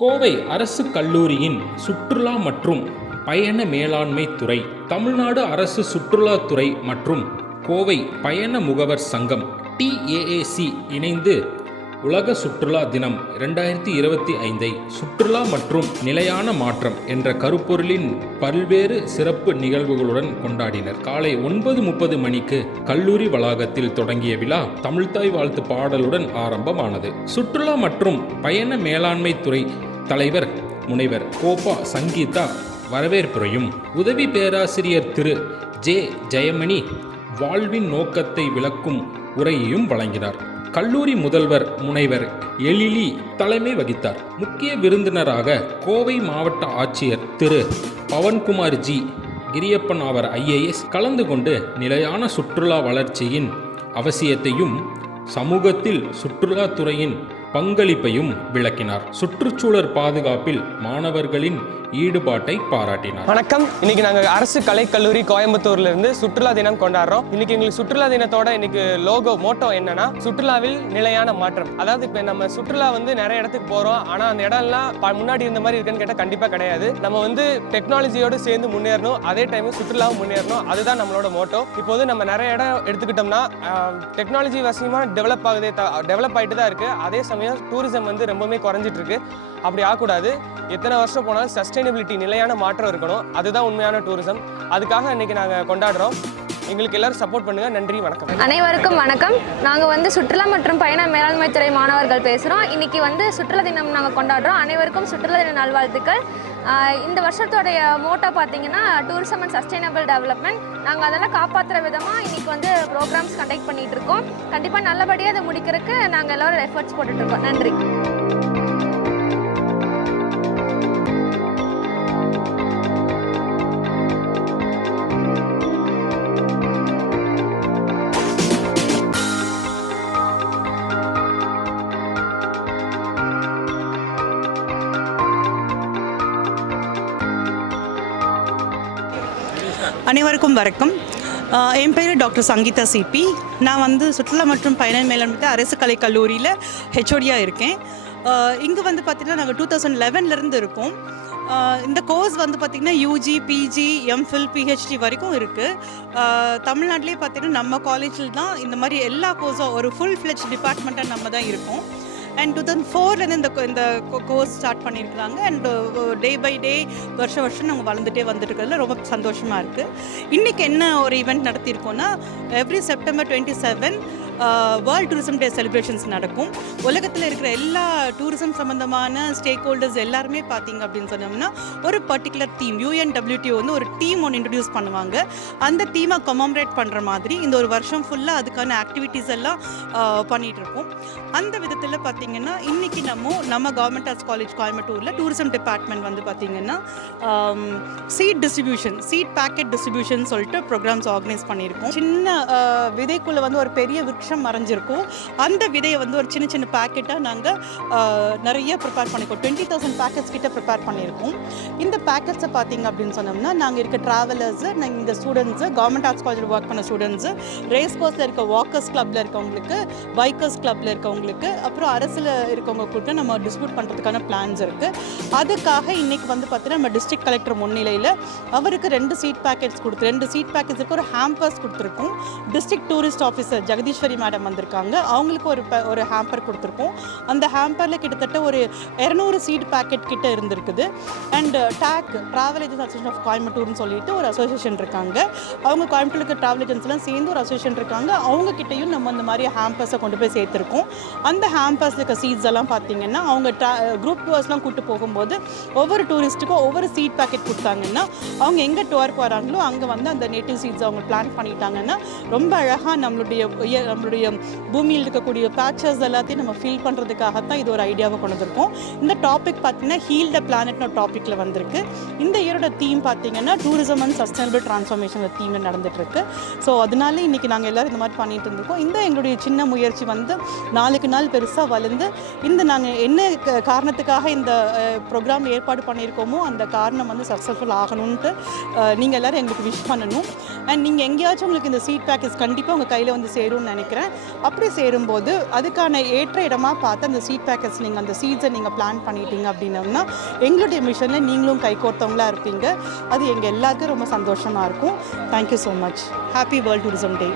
கோவை அரசு கல்லூரியின் சுற்றுலா மற்றும் பயண மேலாண்மை துறை, தமிழ்நாடு அரசு சுற்றுலாத்துறை மற்றும் கோவை பயண முகவர் சங்கம் TAAC இணைந்து உலக சுற்றுலா தினம் 2025 சுற்றுலா மற்றும் நிலையான மாற்றம் என்ற கருப்பொருளின் பல்வேறு சிறப்பு நிகழ்வுகளுடன் கொண்டாடினர். காலை 9:30 மணிக்கு கல்லூரி வளாகத்தில் தொடங்கிய விழா தமிழ்த்தாய் வாழ்த்து பாடலுடன் ஆரம்பமானது. சுற்றுலா மற்றும் பயண மேலாண்மை துறை தலைவர் முனைவர் கோபா சங்கீதா வரவேற்புரையும், உதவி பேராசிரியர் திரு ஜே ஜெயமணி வாழ்வின் நோக்கத்தை விளக்கும் உரையையும் வழங்கினார். கல்லூரி முதல்வர் முனைவர் எழிலி தலைமை வகித்தார். முக்கிய விருந்தினராக கோவை மாவட்ட ஆட்சியர் திரு பவன்குமார் ஜி கிரியப்பன் அவர் IAS கலந்து கொண்டு நிலையான சுற்றுலா வளர்ச்சியின் அவசியத்தையும் சமூகத்தில் சுற்றுலாத்துறையின் பங்களிப்பையும் விளக்கினார். சுற்றுச்சூழல் பாதுகாப்பில் மாணவர்களின் ஈடுபாட்டை பாராட்டினார். வணக்கம். இன்னைக்கு நாங்கள் அரசு கலைக்கல்லூரி கோயம்புத்தூர்ல இருந்து சுற்றுலா தினம் கொண்டாடுறோம். இன்னைக்கு எங்களுக்கு சுற்றுலா தினத்தோட இன்னைக்கு மோட்டோ என்னன்னா, சுற்றுலாவில் நிலையான மாற்றம். அதாவது இப்ப நம்ம சுற்றுலா நிறைய இடத்துக்கு போறோம், ஆனா அந்த இடம்லாம் முன்னாடி இருந்த மாதிரி இருக்குன்னு கேட்டால் கண்டிப்பா கிடையாது. நம்ம டெக்னாலஜியோடு சேர்ந்து முன்னேறணும், அதே டைம் சுற்றுலாவும் முன்னேறணும். அதுதான் நம்மளோட மோட்டோ. இப்போது நம்ம நிறைய இடம் எடுத்துக்கிட்டோம்னா டெக்னாலஜி வசதிமா டெவலப் ஆகிட்டு தான் இருக்கு. அதே சமயம் டூரிசம் ரொம்பவே குறைஞ்சிட்டு இருக்கு. அப்படி ஆகக்கூடாது. எத்தனை வருஷம் போனாலும் சஸ்டைனபிலிட்டி, நிலையான மாற்றம் இருக்கணும். அதுதான் உண்மையான டூரிசம். அதுக்காக இன்னைக்கு நாங்கள் கொண்டாடுறோம். எங்களுக்கு எல்லாரும் சப்போர்ட் பண்ணுங்க. நன்றி, வணக்கம். அனைவருக்கும் வணக்கம். நாங்கள் சுற்றுலா மற்றும் பயண மேலாண்மை துறை மாணவர்கள் பேசுகிறோம். இன்னைக்கு சுற்றுலா தினம் நாங்கள் கொண்டாடுறோம். அனைவருக்கும் சுற்றுலா தின நல்வாழ்த்துக்கள். இந்த வருஷத்தோடைய மோட்டோ பார்த்தீங்கன்னா டூரிசம் அண்ட் சஸ்டைனபிள் டெவலப்மெண்ட். நாங்கள் அதெல்லாம் காப்பாற்றுற விதமாக இன்னைக்கு ப்ரோக்ராம்ஸ் கண்டக்ட் பண்ணிகிட்டு இருக்கோம். கண்டிப்பாக நல்லபடியாக அதை முடிக்கிறதுக்கு நாங்கள் எல்லோரும் எஃபர்ட்ஸ் போட்டுட்ருக்கோம். நன்றி. அனைவருக்கும் வணக்கம். என் பேர் டாக்டர் சங்கீதா சிபி. நான் சுற்றுலா மற்றும் பயண மேலாண்மை அரசு கலைக்கல்லூரியில் HOD-யாக இருக்கேன். இங்கே பார்த்திங்கன்னா நாங்கள் 2011 இருக்கோம். இந்த கோர்ஸ் பார்த்திங்கன்னா UG, PG, MPhil, PhD வரைக்கும் இருக்குது. தமிழ்நாட்டிலே பார்த்திங்கன்னா நம்ம காலேஜில் தான் இந்த மாதிரி எல்லா கோர்ஸும் ஒரு ஃபுல் ஃப்ளெஜ் டிபார்ட்மெண்ட்டாக நம்ம தான் இருக்கோம். அண்ட் 2004 இந்த கோர்ஸ் ஸ்டார்ட் பண்ணியிருக்கிறாங்க. அண்ட் டே பை டே வருஷம் நாங்கள் வளர்ந்துட்டே வந்துட்டுருக்கிறதுல ரொம்ப சந்தோஷமாக இருக்குது. இன்றைக்கி என்ன ஒரு ஈவெண்ட் நடத்தியிருக்கோன்னா, every September 27 world tourism day celebrations நடக்கும். உலகத்தில் இருக்கிற எல்லா டூரிசம் சம்மந்தமான ஸ்டேக் ஹோல்டர்ஸ் எல்லாருமே பார்த்திங்க அப்படின்னு சொன்னோம்னா ஒரு பர்டிகுலர் தீம், UNWTO ஒரு டீம் ஒன்று இன்ட்ரடியூஸ் பண்ணுவாங்க. அந்த தீமை கமமரேட் பண்ணுற மாதிரி இந்த ஒரு வருஷம் ஃபுல்லாக அதுக்கான ஆக்டிவிட்டீஸ் எல்லாம் பண்ணிகிட்ருக்கோம். அந்த விதத்தில் பார்த்திங்கன்னா இன்றைக்கி நம்ம கவர்மெண்ட் ஆர்ட்ஸ் காலேஜ் கோயம்புத்தூரில் டூரிசம் டிபார்ட்மெண்ட் பார்த்திங்கன்னா seed distribution, seed packet distribution சொல்லிட்டு ப்ரோக்ராம்ஸ் ஆர்கனைஸ் பண்ணியிருக்கோம். சின்ன விதைக்குள்ளே ஒரு பெரிய மறைஞ்சிருக்கும். அந்த விதையை ஒரு சின்ன சின்ன பேக்கெட்டாக நாங்கள் நிறைய ப்ரிப்பேர் பண்ணியிருக்கோம். 20,000 பேக்கெட்ஸ் கிட்ட ப்ரிப்பேர் பண்ணியிருக்கோம். இந்த பேக்கெட்ஸை பார்த்தீங்க அப்படின்னு சொன்னோம்னா, நாங்கள் இருக்க ட்ராவலர்ஸு, நாங்கள் இந்த ஸ்டூடெண்ட்ஸு, கவர்மெண்ட் ஆர்ட்ஸ் காலேஜில் ஒர்க் பண்ண ஸ்டூடெண்ட்ஸு, ரேஸ் கோர்ஸில் இருக்க வாக்கர்ஸ் கிளப்பில் இருக்கவங்களுக்கு, பைக்கர்ஸ் கிளப்பில் இருக்கவங்களுக்கு, அப்புறம் அரசில் இருக்கவங்களுக்கு நம்ம டிஸ்ட்ரிபியூட் பண்ணுறதுக்கான பிளான்ஸ் இருக்குது. அதுக்காக இன்றைக்கி பார்த்தீங்கன்னா நம்ம டிஸ்ட்ரிக்ட் கலெக்டர் முன்னிலையில் அவருக்கு 2 சீட் பேக்கெட்ஸ் கொடுத்து 2 சீட் பேக்கெட்ஸுக்கு ஒரு ஹேம்பர்ஸ் கொடுத்துருக்கோம். District tourist officer Jagadeeswari madam வந்திருக்காங்க. அவங்களுக்கு ஒரு ஹேம்பர் கொடுத்துருக்கோம். அந்த ஹேம்பரில் கிட்டத்தட்ட ஒரு 200 சீட் பேக்கெட் கிட்ட இருந்திருக்குது. அண்ட் டாக் ட்ராவல் ஏஜென்சி அசோசியேஷன் ஆஃப் கோயம்புத்தூர்னு சொல்லிட்டு ஒரு அசோசியேஷன் இருக்காங்க. அவங்க கோயம்புத்தூர் இருக்க ட்ராவல் ஏஜென்சிலாம் சேர்ந்து ஒரு அசோசியேஷன் இருக்காங்க. அவங்க கிட்டையும் நம்ம இந்த மாதிரி ஹேம்பர்ஸை கொண்டு போய் சேர்த்துருக்கோம். அந்த ஹேம்பர்ஸில் இருக்க சீட்ஸ் எல்லாம் பார்த்தீங்கன்னா அவங்க குரூப் டூர்ஸ்லாம் கூப்பிட்டு போகும்போது ஒவ்வொரு டூரிஸ்ட்டுக்கும் ஒவ்வொரு சீட் பேக்கெட் கொடுத்தாங்கன்னா அவங்க எங்கே டூர் போகிறாங்களோ அங்கே அந்த நேட்டிவ் சீட்ஸ் அவங்க பிளான் பண்ணிட்டாங்கன்னா ரொம்ப அழகாக நம்மளுடைய பூமியில் இருக்கக்கூடிய பேச்சஸ் எல்லாத்தையும் நம்ம ஃபீல் பண்ணுறதுக்காகத்தான் இது ஒரு ஐடியாவை கொண்டு வந்திருக்கோம். இந்த டாபிக் பார்த்தீங்கன்னா ஹீல் த பிளானட்னு டாப்பிக்கில் வந்திருக்கு. இந்த இயரோட தீம் பார்த்தீங்கன்னா டூரிசம் அண்ட் சஸ்டைனபிள் டிரான்ஸ்ஃபர்மேஷன் தீமில் நடந்துகிட்ருக்கு. ஸோ அதனால இன்றைக்கி நாங்கள் எல்லோரும் இந்த மாதிரி பண்ணிட்டு இருந்திருக்கோம். இந்த எங்களுடைய சின்ன முயற்சி நாளுக்கு நாள் பெருசாக வளர்ந்து நாங்கள் என்ன காரணத்துக்காக இந்த ப்ரோக்ராம் ஏற்பாடு பண்ணியிருக்கோமோ அந்த காரணம் சக்ஸஸ்ஃபுல் ஆகணும்ன்ட்டு நீங்கள் எல்லோரும் எங்களுக்கு விஷ் பண்ணணும். அண்ட் நீங்கள் எங்கேயாச்சும் உங்களுக்கு இந்த சீட் பேக்கேஜ் கண்டிப்பாக உங்கள் கையில் சேரும்னு நினைக்கிறேன். நினைக்கிறேன். அப்படி சேரும்போது அதுக்கான ஏற்ற இடமாக பார்த்து அந்த சீட் பேக்கர்ஸ் நீங்கள் அந்த சீட்ஸை நீங்கள் பிளான் பண்ணிட்டீங்க அப்படின்னோம்னா எங்களுடைய மிஷனில் நீங்களும் கைகோர்த்தவங்களா இருப்பீங்க. அது எங்கள் எல்லாருக்கும் ரொம்ப சந்தோஷமாக இருக்கும். Thank you so much. Happy world tourism டே.